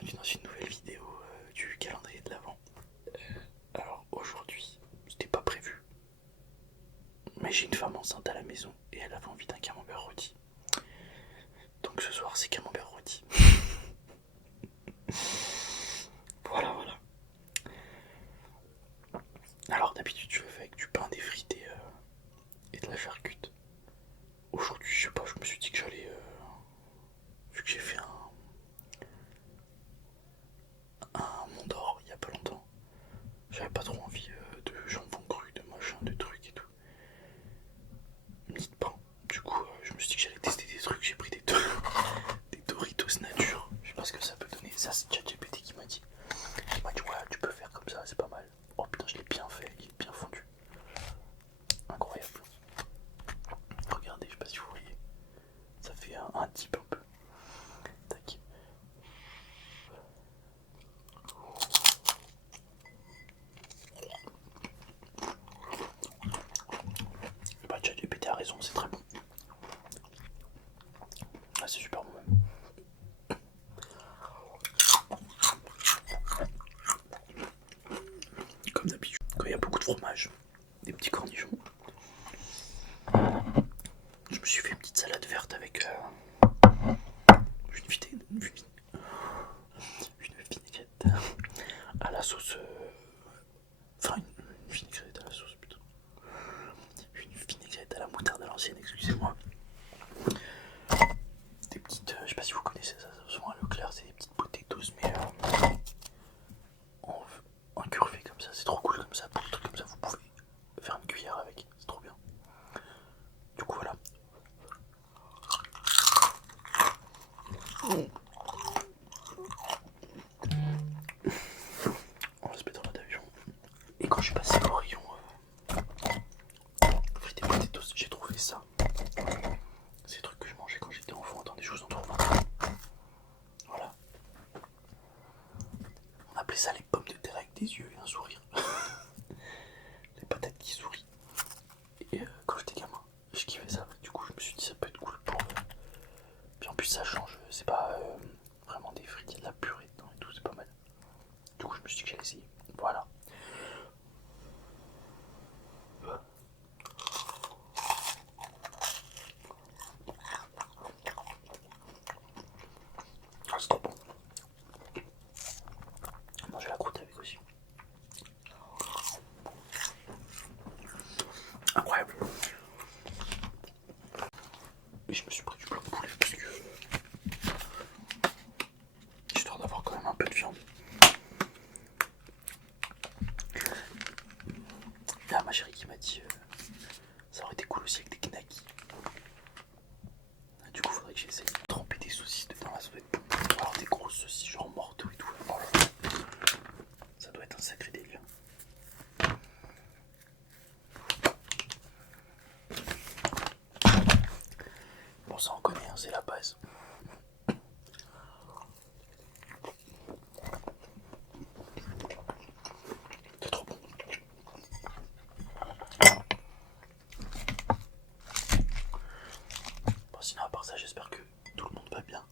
bienvenue dans une nouvelle vidéo du calendrier de l'Avent. Alors aujourd'hui, c'était pas prévu, mais j'ai une femme enceinte à la maison et elle avait envie d'un camembert rôti. Donc ce soir c'est camembert rôti. Voilà. Alors d'habitude je le fais avec du pain, des frites et de la charcute. Aujourd'hui je sais pas, je me suis dit que j'allais, vu que j'ai fait un Mont d'Or il y a pas longtemps, j'avais pas trop envie de jambon cru, de machin, de trucs et tout. Ni de pain. Du coup je me suis dit que j'allais tester des trucs, j'ai pris des Doritos nature. Je sais pas ce que ça peut donner, ça c'est ChatGPT qui m'a dit. Il m'a dit ouais tu peux faire comme ça, c'est pas mal. Oh putain je l'ai bien fait, il est bien fondu. Incroyable. Regardez, je sais pas si vous voyez. Ça fait un type un peu. Tac. Bah ChatGPT a raison, c'est très bon. Ah c'est super bon même. Comme d'habitude, quand il y a beaucoup de fromage, des petits cornichons. Je me suis fait une petite salade verte avec une vinaigrette à la sauce. Enfin, une vinaigrette à la sauce, putain. Une vinaigrette à la moutarde à l'ancienne, excusez-moi. Des petites. Je sais pas si vous connaissez ça, souvent à Leclerc, c'est des petites potatoes, mais en curvé comme ça, c'est trop cool comme ça. Pour des trucs comme ça, vous pouvez faire une cuillère avec, c'est trop bien. Du coup, voilà. On va se mettre en mode avion. Et quand je suis passé au rayon frites et potatoes, j'ai trouvé ça. Ces trucs que je mangeais quand j'étais enfant. Attendez, je vous en trouve maintenant. Voilà. On appelait ça les pommes de terre avec des yeux et un sourire. Les patates qui sourient. Et quand j'étais gamin, je kiffais ça. Du coup, je me suis dit ça peut être cool pour. Puis en plus, ça change. C'est pas vraiment des frites, il y a de la purée dedans et tout, c'est pas mal. Du coup, je me suis dit que j'allais essayer. Voilà. Ah, c'est trop bon. Manger la croûte avec aussi. Incroyable. Et je me suis pris du blanc de poulet parce que histoire d'avoir quand même un peu de viande. Il y a ma chérie qui m'a dit ça aurait été cool aussi avec des knackis. Du coup faudrait que j'essaye de tremper des saucisses dedans, là ça doit être bon. Alors des grosses saucisses genre morteau et tout. Oh là là. Ça doit être un sacré délire. Bon ça on connaît, hein, c'est la base. C'est trop bon. Bon sinon à part ça j'espère que tout le monde va bien.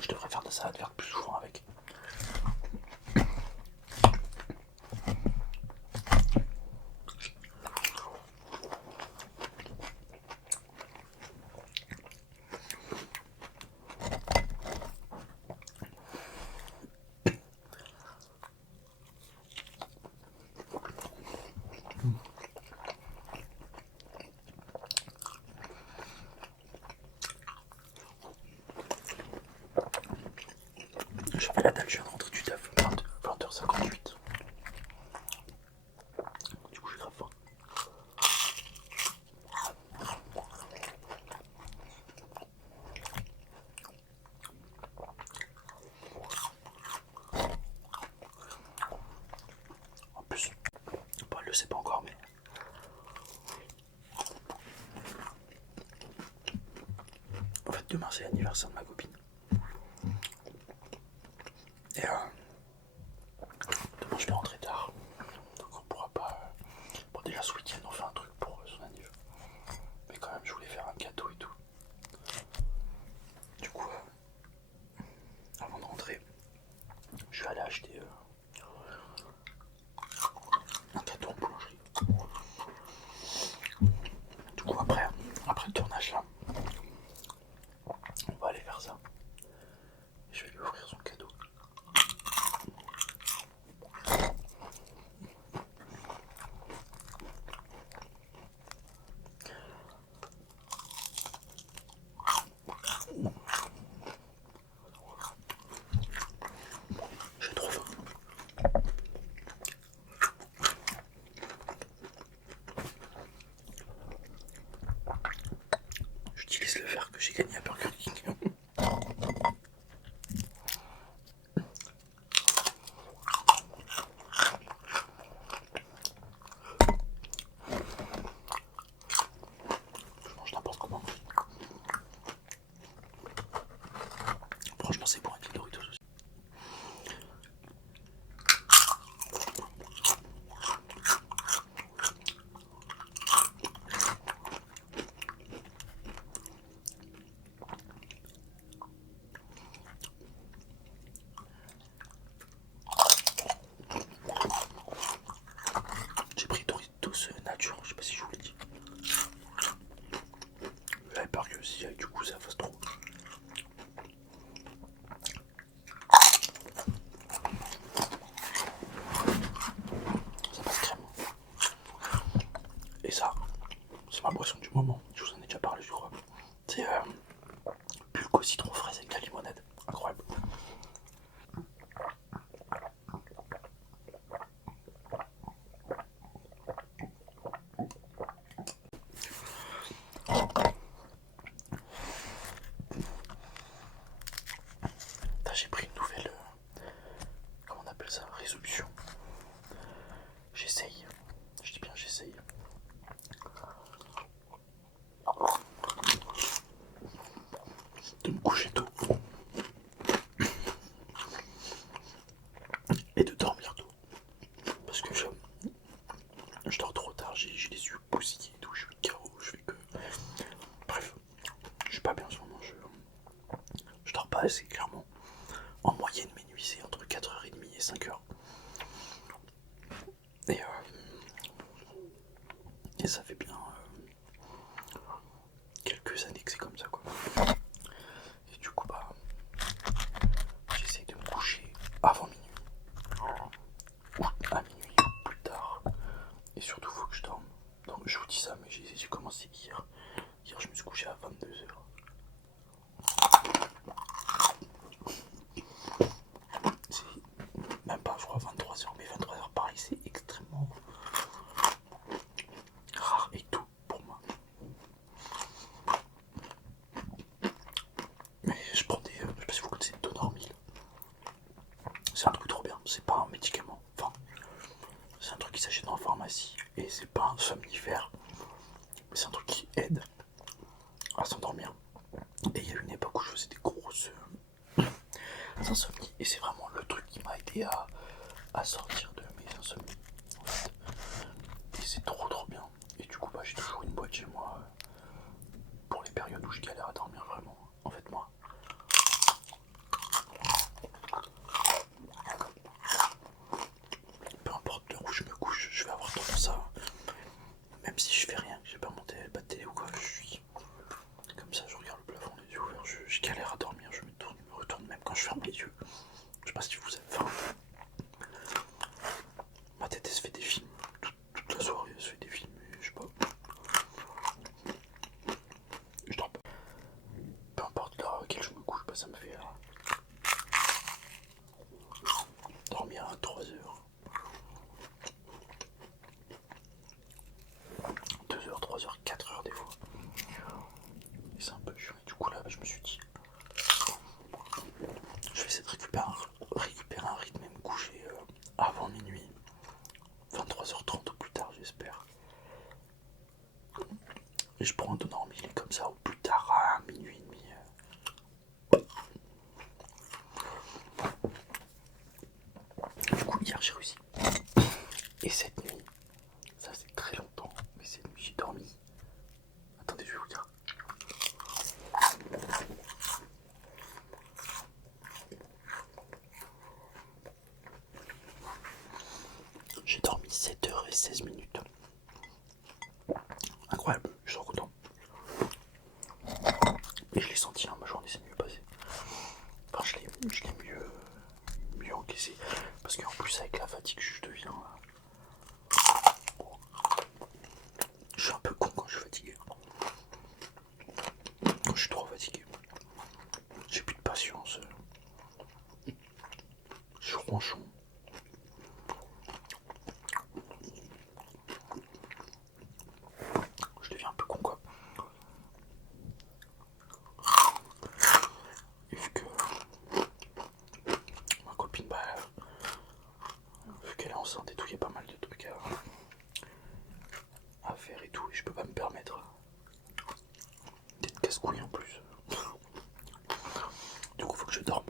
Je devrais faire de salade verte plus souvent avec. Je fais la dalle, je viens de rentrer du taf, 20h58. Du coup j'ai grave faim. En plus, bon, elle le sait pas encore mais en fait demain c'est l'anniversaire de ma copine. Et demain je vais rentrer tard. franchement c'est bon avec les Doritos aussi. J'ai pris Doritos nature, je sais pas si je vous l'ai dit. J'avais peur que si du coup ça fasse trop. Ça passe crème. Et ça, c'est ma boisson du moment. Je vous en ai déjà parlé, je crois. C'est Pulco citron fraise avec de la limonade. Incroyable. J'ai pris une nouvelle, comment on appelle ça, résolution. J'essaye, je dis bien j'essaye. De me coucher tôt. Et de dormir tôt. Parce que je dors trop tard, j'ai les yeux bousillés et tout, je suis KO, je fais que... Bref, je suis pas bien en ce moment, je dors pas assez clairement. En moyenne, mes nuits c'est entre 4h30 et 5h. Et ça fait bien quelques années que c'est comme ça quoi. Et du coup bah j'essaye de me coucher avant minuit. Ou à minuit ou plus tard. Et surtout faut que je dorme. Donc je vous dis ça mais j'ai commencé hier. Hier je me suis couché à 22h. C'est même pas je crois 23h, mais 23h pareil c'est extrêmement rare et tout pour moi. Mais je prends des, je sais pas si vous connaissez Donormil. C'est un truc trop bien, c'est pas un médicament, enfin c'est un truc qui s'achète en pharmacie et c'est pas un somnifère, mais c'est un truc qui aide à s'endormir. Et il y a une époque où je faisais des grosses insomnies et c'est vraiment le truc qui m'a aidé à sortir de mes insomnies en fait. Et c'est trop bien. Et du coup bah j'ai toujours une boîte chez moi pour les périodes où je galère à dormir vraiment. En fait moi peu importe l'heure où je me couche, je vais avoir tendance à, même si je fais rien, que j'ai pas monté pas de télé ou quoi, je suis comme ça, je regarde le plafond les yeux ouverts, je galère à dormir, je me tourne, je me retourne même quand je ferme les yeux. Je sais pas si vous avez faim. Ma tête elle se fait des films, toute la soirée elle se fait des films, et je sais pas. Je dors pas. Peu importe l'heure à laquelle je me couche, bah ça me fait dormir à 3h. 2h, 3h, 4h des fois. Et c'est un peu chiant. Et du coup là je me suis dit je vais essayer de récupérer un rythme et me coucher avant minuit. 23h30 ou plus tard j'espère. Et je prends un Donormil et comme ça au plus tard à minuit et demi. Du coup hier j'ai réussi. Et cette nuit, ça faisait très longtemps, mais cette nuit j'ai dormi. Attendez, je vais vous dire. J'ai dormi 7h16. Incroyable, je suis trop content. Et je l'ai senti, hein, ma journée s'est mieux passée. Enfin, je l'ai mieux encaissé. Parce qu'en plus, avec la fatigue, je deviens. Je suis un peu con quand je suis fatigué. Quand je suis trop fatigué, j'ai plus de patience. Je suis ronchon. Je deviens un peu con quoi. Et vu que ma copine, bah, vu qu'elle est enceinte et tout, il y a pas mal de trucs à faire et tout, et je peux pas me permettre d'être casse-couille en plus. Du coup, faut que je dorme.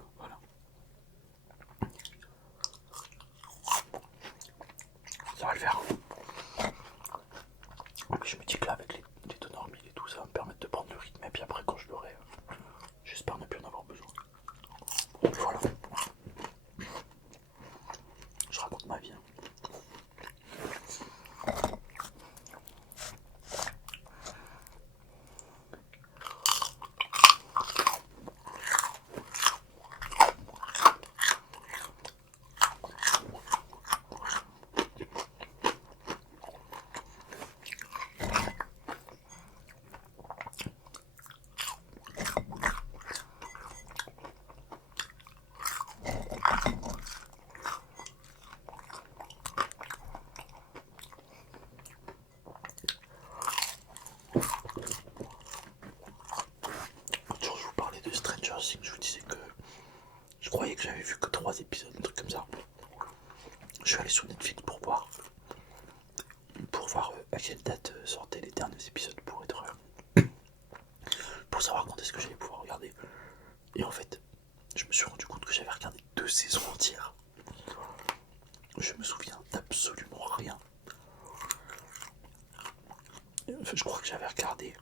crois que j'avais regardé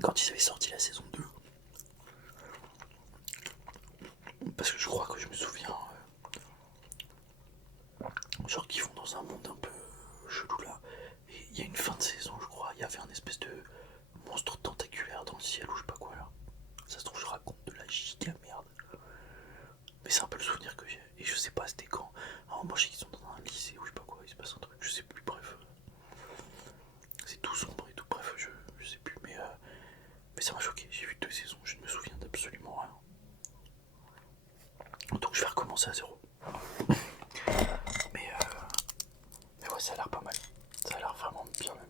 quand ils avaient sorti la saison 2. Parce que je crois que je me souviens, genre qu'ils vont dans un monde un peu chelou là. Et il y a une fin de saison, je crois, il y avait un espèce de monstre tentaculaire dans le ciel ou je sais pas quoi là. Ça se trouve, je raconte de la giga merde. Mais c'est un peu le souvenir que j'ai. Et je sais pas c'était quand. Alors moi je sais qu'ils sont dans un lycée ou je sais pas quoi, il se passe un truc, je sais plus, bref. C'est tout sombre et tout, bref, je sais plus. Mais ça m'a choqué, j'ai vu 2 saisons, je ne me souviens d'absolument rien. Donc je vais recommencer à zéro. Mais ouais, ça a l'air pas mal. Ça a l'air vraiment bien même.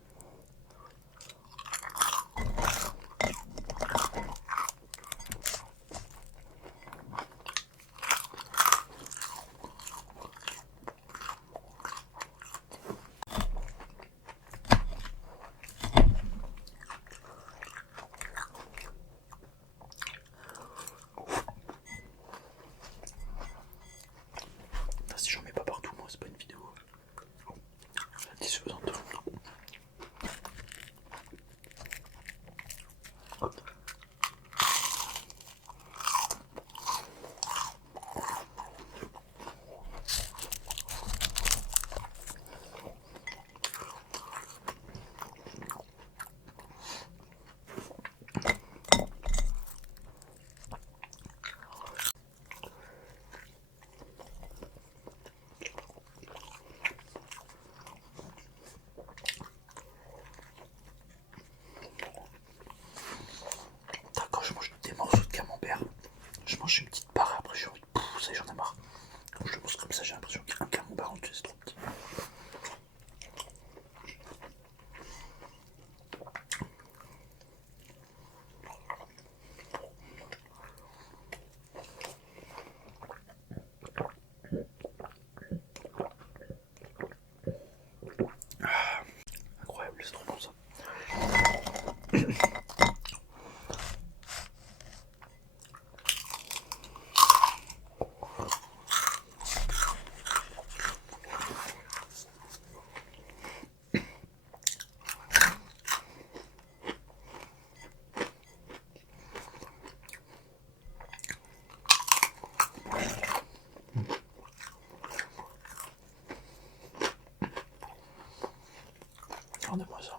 Si j'en mets pas partout, moi c'est pas une vidéo satisfaisante. Quand je mange des morceaux de camembert, je mange une petite part, après j'ai envie de pousser, j'en ai marre. Quand je le mange comme ça, j'ai l'impression qu'un camembert en tout, c'est trop petit. Incroyable, c'est trop bon ça. Regardez-moi ça.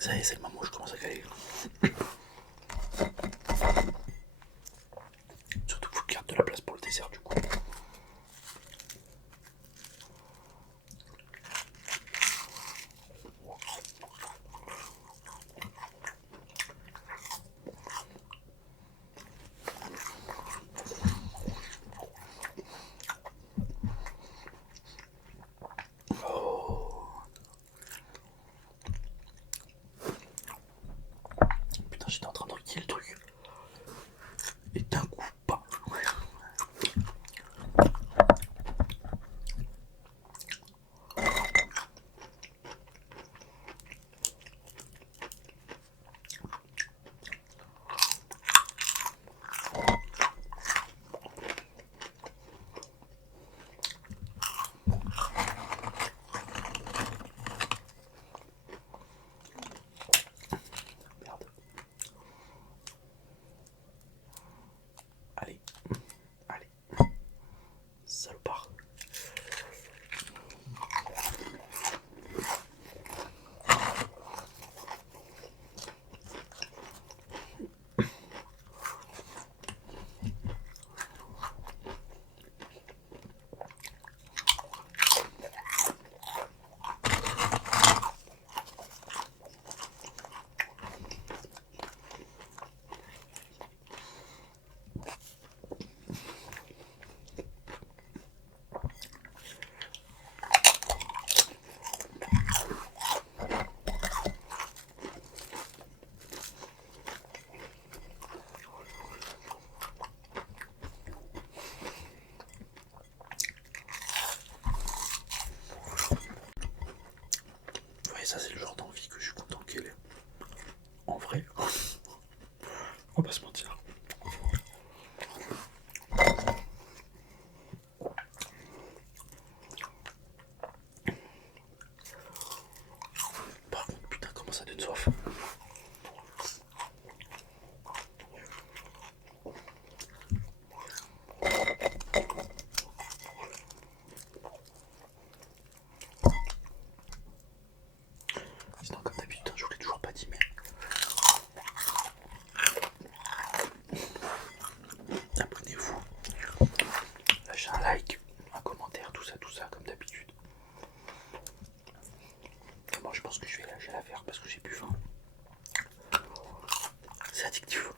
Ça y est, c'est le moment où je commence à caler. Surtout qu'il faut que je garde de la place pour le dessert du coup. Putain, j'ai Ça, c'est le genre d'envie que je suis content qu'elle ait. En vrai, on va pas se mentir. Par contre, putain, comment ça donne soif. Sinon, comme d'habitude, je vous l'ai toujours pas dit, mais abonnez-vous, lâchez un like, un commentaire, tout ça, comme d'habitude. Moi, je pense que je vais lâcher l'affaire parce que j'ai plus faim. C'est addictif.